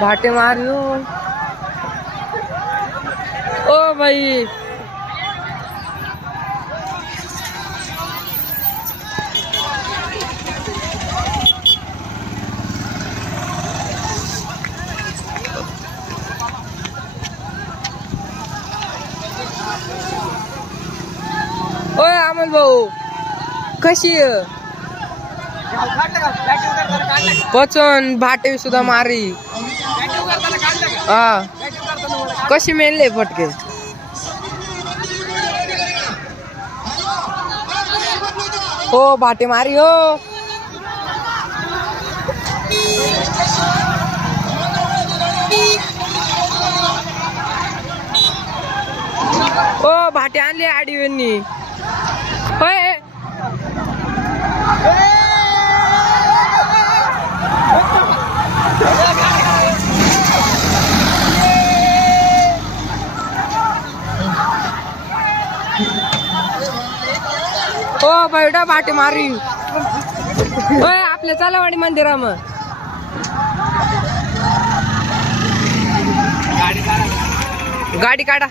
Bhate Mario ओ भाई ओय अमोल भाऊ कशी पचन भाटे सुद्धा मारी हा कशी मेनले फटके हो भाटे मारी हो ओ भाटे आणले आडीवेंनी होय हो बैठा भाटे मारी होय आपल्या चालावाडी मंदिरा मग गाडी काढा गाडी काढा